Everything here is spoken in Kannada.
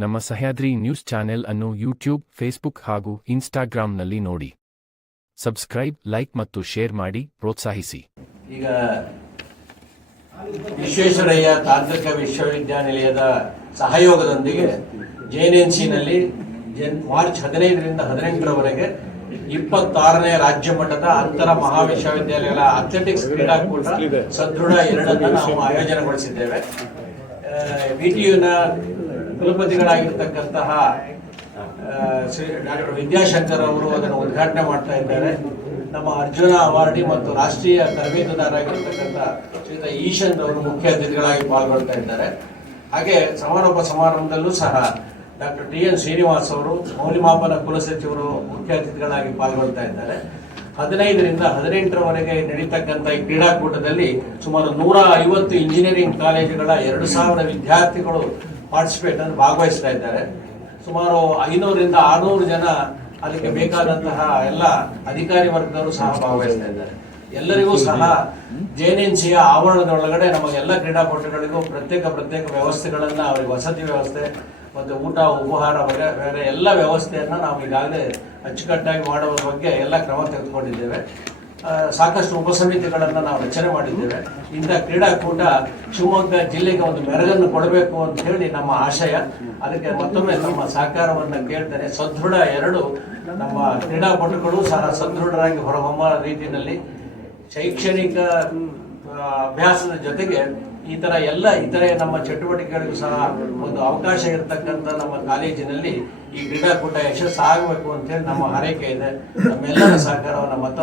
ನಮ್ಮ ಸಹ್ಯಾದ್ರಿ ನ್ಯೂಸ್ ಚಾನೆಲ್ ಅನ್ನು ಯೂಟ್ಯೂಬ್, ಫೇಸ್ಬುಕ್ ಹಾಗೂ ಇನ್ಸ್ಟಾಗ್ರಾಂನಲ್ಲಿ ನೋಡಿ. ಸಬ್ಸ್ಕ್ರೈಬ್, ಲೈಕ್ ಮತ್ತು ಶೇರ್ ಮಾಡಿ, ಪ್ರೋತ್ಸಾಹಿಸಿ. ಈಗ ವಿಶ್ವೇಶ್ವರಯ್ಯ ತಾಂತ್ರಿಕ ವಿಶ್ವವಿದ್ಯಾನಿಲಯದ ಸಹಯೋಗದೊಂದಿಗೆ ಜೆಎನ್ಎನ್ಸಿನಲ್ಲಿ ಜನ್, ಮಾರ್ಚ್ ಹದಿನೈದರಿಂದ ಹದಿನೆಂಟರವರೆಗೆ ಇಪ್ಪತ್ತಾರನೇ ರಾಜ್ಯ ಮಟ್ಟದ ಅಂತರ ಮಹಾವಿಶ್ವವಿದ್ಯಾಲಯಗಳ ಅಥ್ಲೆಟಿಕ್ಸ್ ಕ್ರೀಡಾಕೂಟ ಸದೃಢ ಎರಡನ್ನು ನಾವು ಆಯೋಜನೆಗೊಳಿಸಿದ್ದೇವೆ. ವಿ ಟಿ ಯುನ ಕುಲಪತಿಗಳಾಗಿರ್ತಕ್ಕಂತಹ ಶ್ರೀ ಡಾಕ್ಟರ್ ವಿದ್ಯಾಶಂಕರ್ ಅವರು ಅದನ್ನು ಉದ್ಘಾಟನೆ ಮಾಡ್ತಾ ಇದ್ದಾರೆ. ನಮ್ಮ ಅರ್ಜುನ ಅವಾರ್ಡಿ ಮತ್ತು ರಾಷ್ಟ್ರೀಯ ತರಬೇತುದಾರರಾಗಿರ್ತಕ್ಕಂಥ ಶ್ರೀಯುತ ಈಶನ್ ಅವರು ಮುಖ್ಯ ಅತಿಥಿಗಳಾಗಿ ಪಾಲ್ಗೊಳ್ತಾ ಇದ್ದಾರೆ. ಹಾಗೆ ಸಮಾರೋಪ ಸಮಾರಂಭದಲ್ಲೂ ಸಹ ಡಾಕ್ಟರ್ ಟಿ ಎನ್ ಶ್ರೀನಿವಾಸ್ ಅವರು, ಮೌಲ್ಯಮಾಪನ ಕುಲಸಚಿವರು ಮುಖ್ಯ ಅತಿಥಿಗಳಾಗಿ ಪಾಲ್ಗೊಳ್ತಾ ಇದ್ದಾರೆ. ಹದಿನೈದರಿಂದ ಹದಿನೆಂಟರವರೆಗೆ ನಡೀತಕ್ಕಂಥ ಈ ಕ್ರೀಡಾಕೂಟದಲ್ಲಿ ಸುಮಾರು ನೂರ ಐವತ್ತು ಇಂಜಿನಿಯರಿಂಗ್ ಕಾಲೇಜುಗಳ ಎರಡು ಸಾವಿರ ವಿದ್ಯಾರ್ಥಿಗಳು ಪಾರ್ಟಿಸಿಪೇಟ್ ಅಂದ್ರೆ ಭಾಗವಹಿಸ್ತಾ ಇದ್ದಾರೆ. ಸುಮಾರು ಐನೂರಿಂದ ಆರುನೂರು ಜನ ಅದಕ್ಕೆ ಬೇಕಾದಂತಹ ಎಲ್ಲ ಅಧಿಕಾರಿ ವರ್ಗದವರು ಸಹ ಭಾಗವಹಿಸ್ತಾ ಇದ್ದಾರೆ. ಎಲ್ಲರಿಗೂ ಸಹ ಜೆಎನ್ಎನ್ಸಿಯ ಆವರಣದೊಳಗಡೆ ನಮಗೆಲ್ಲ ಕ್ರೀಡಾಪಟುಗಳಿಗೂ ಪ್ರತ್ಯೇಕ ಪ್ರತ್ಯೇಕ ವ್ಯವಸ್ಥೆಗಳನ್ನ ಅವರಿಗೆ ವಸತಿ ವ್ಯವಸ್ಥೆ ಮತ್ತು ಊಟ, ಉಪಹಾರ, ಬೇರೆ ಬೇರೆ ಎಲ್ಲ ವ್ಯವಸ್ಥೆಯನ್ನ ನಾವು ಈಗಾಗಲೇ ಅಚ್ಚುಕಟ್ಟಾಗಿ ಮಾಡುವ ಬಗ್ಗೆ ಎಲ್ಲ ಕ್ರಮ ತೆಗೆದುಕೊಂಡಿದ್ದೇವೆ. ಸಾಕಷ್ಟು ಉಪಸಮಿತಿಗಳನ್ನು ನಾವು ರಚನೆ ಮಾಡಿದ್ದೇವೆ. ಇಂಥ ಕ್ರೀಡಾಕೂಟ ಶಿವಮೊಗ್ಗ ಜಿಲ್ಲೆಗೆ ಒಂದು ಮೆರಗನ್ನು ಕೊಡಬೇಕು ಅಂತ ಹೇಳಿ ನಮ್ಮ ಆಶಯ. ಅದಕ್ಕೆ ಮತ್ತೊಮ್ಮೆ ನಮ್ಮ ಸಹಕಾರವನ್ನು ಕೇಳ್ತಾರೆ. ಸದೃಢ ಎರಡು ನಮ್ಮ ಕ್ರೀಡಾಪಟುಗಳು ಸಹ ಸದೃಢರಾಗಿ ಹೊರಹೊಮ್ಮ ರೀತಿಯಲ್ಲಿ ಶೈಕ್ಷಣಿಕ ಅಭ್ಯಾಸದ ಜೊತೆಗೆ ಈ ತರ ಎಲ್ಲ ಇತರೆ ನಮ್ಮ ಚಟುವಟಿಕೆಗಳಿಗೂ ಸಹ ಒಂದು ಅವಕಾಶ ಇರತಕ್ಕಂಥ ನಮ್ಮ ಕಾಲೇಜಿನಲ್ಲಿ ಈ ಕ್ರೀಡಾಕೂಟ ಯಶಸ್ಸಾಗಬೇಕು ಅಂತ ಹೇಳಿ ನಮ್ಮ ಹಾರೈಕೆ ಇದೆ. ನಮ್ಮೆಲ್ಲರ ಸಹಕಾರವನ್ನು ಮತ್ತೊಮ್ಮೆ